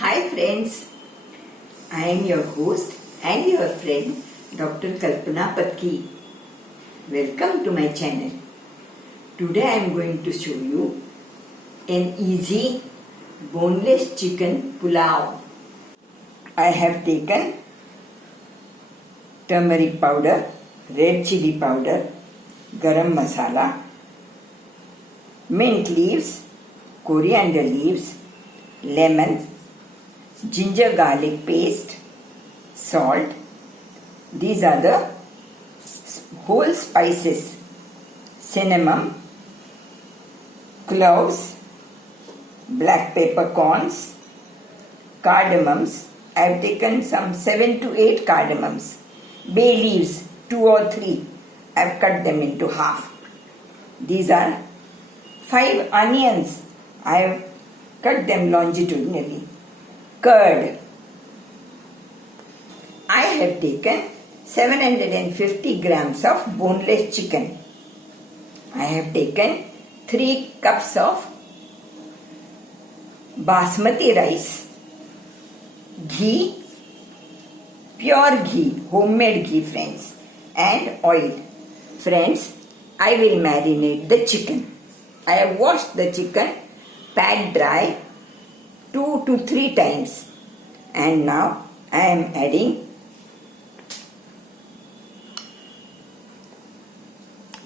Hi friends, I am your host and your friend Dr. Kalpana Patki. Welcome to my channel. Today I am going to show you an easy boneless chicken pulao. I have taken turmeric powder, red chili powder, garam masala, mint leaves, coriander leaves, lemon, ginger garlic paste, salt. These are the whole spices: cinnamon, cloves, black peppercorns, cardamoms. I have taken some 7 to 8 cardamoms. Bay leaves, 2 or 3. I have cut them into half. These are 5 onions. I have cut them longitudinally. Curd. I have taken 750 grams of boneless chicken. I have taken 3 cups of basmati rice. Ghee, pure ghee, homemade ghee friends, and oil. Friends, I will marinate the chicken. I have washed the chicken, pat dry 2 to 3 times, and now I am adding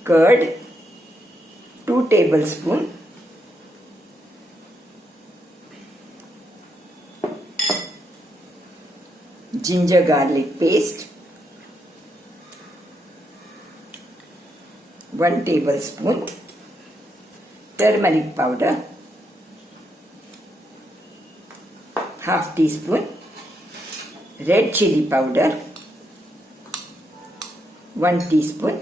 curd, 2 tablespoons, ginger garlic paste, 1 tablespoon, turmeric powder, half teaspoon, red chili powder, 1 teaspoon,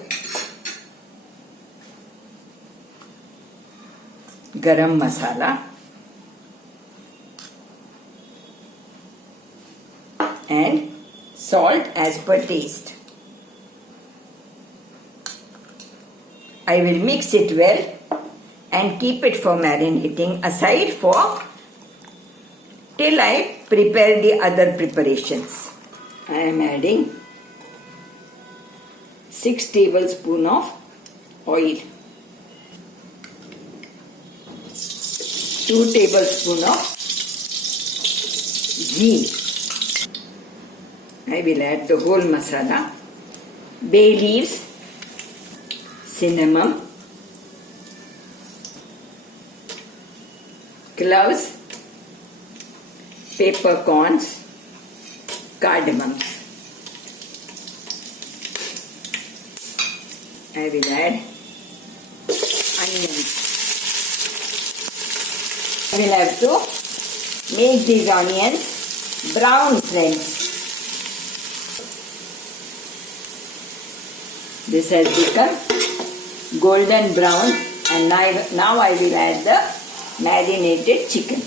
garam masala, and salt as per taste. I will mix it well and keep it for marinating aside till I prepare the other preparations. I am adding 6 tablespoons of oil, 2 tablespoons of ghee. I will add the whole masala, bay leaves, cinnamon, cloves, peppercorns, cardamoms. I will add onions. I will have to make these onions brown, friends. This has become golden brown, and now I will add the marinated chicken.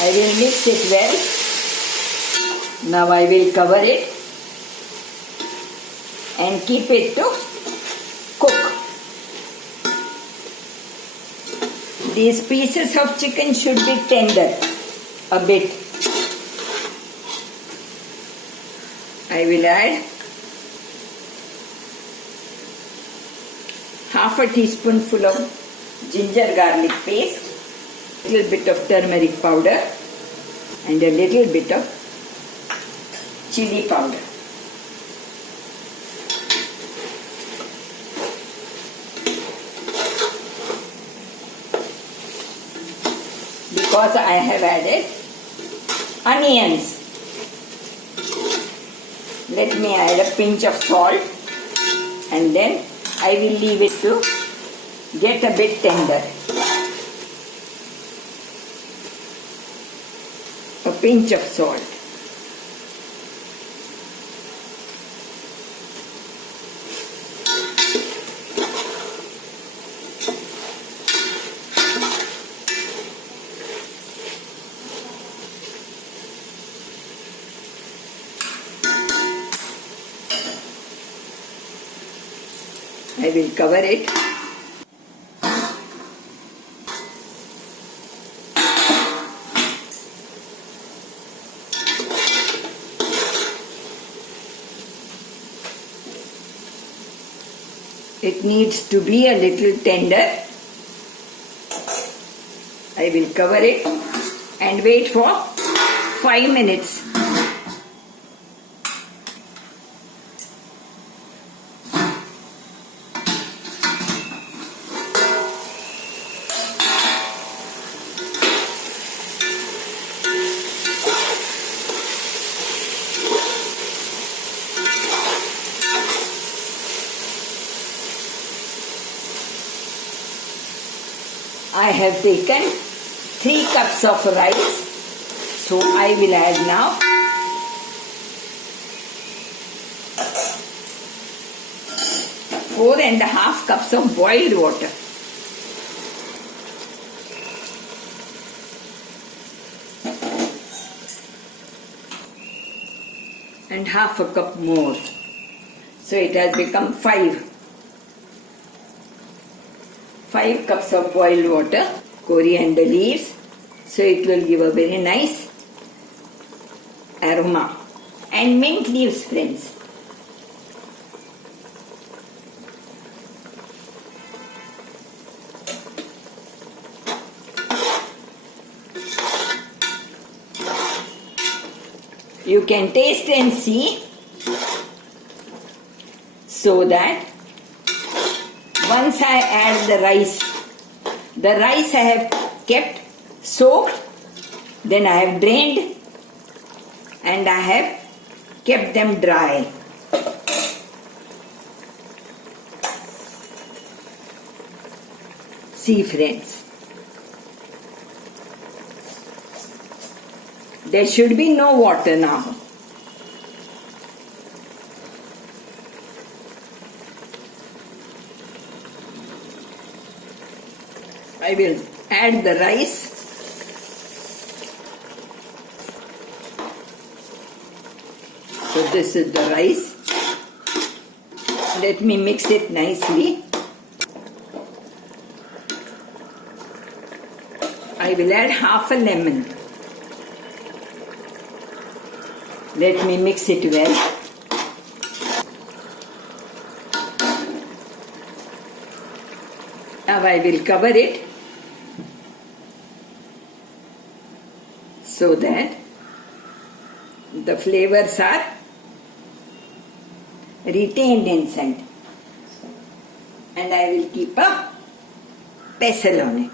I will mix it well. Now I will cover it and keep it to cook. These pieces of chicken should be tender a bit. I will add half a teaspoonful of ginger garlic paste, a little bit of turmeric powder, and a little bit of chili powder. Because I have added onions, let me add a pinch of salt, and then I will leave it to get a bit tender. A pinch of salt. I will cover it. It needs to be a little tender. I will cover it and wait for 5 minutes. I have taken 3 cups of rice, so I will add now 4.5 cups of boiled water. And half a cup more, so it has become 5 cups of boiled water. Coriander leaves, so it will give a very nice aroma. And mint leaves, friends. You can taste and see, so that once I add the rice I have kept soaked, then I have drained and I have kept them dry. See, friends, there should be no water now. I will add the rice. So this is the rice. Let me mix it nicely. I will add half a lemon. Let me mix it well. Now I will cover it so that the flavors are retained inside, and I will keep a pestle on it.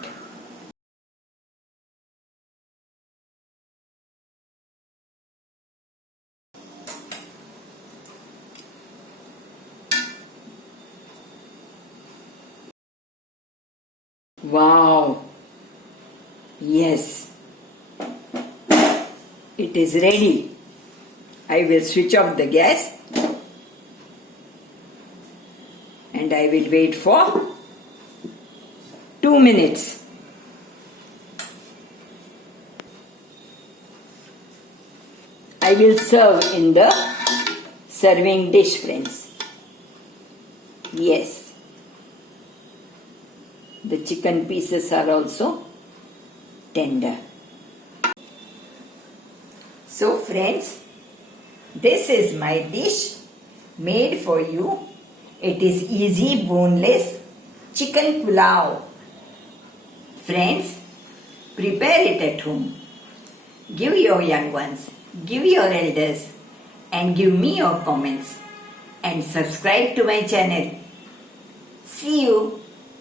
Wow! Yes, it is ready. I will switch off the gas and I will wait for 2 minutes. I will serve in the serving dish, friends. Yes. The chicken pieces are also tender. So friends, this is my dish made for you. It is easy boneless chicken pulao. Friends, prepare it at home. Give your young ones, give your elders, and give me your comments. And subscribe to my channel. See you.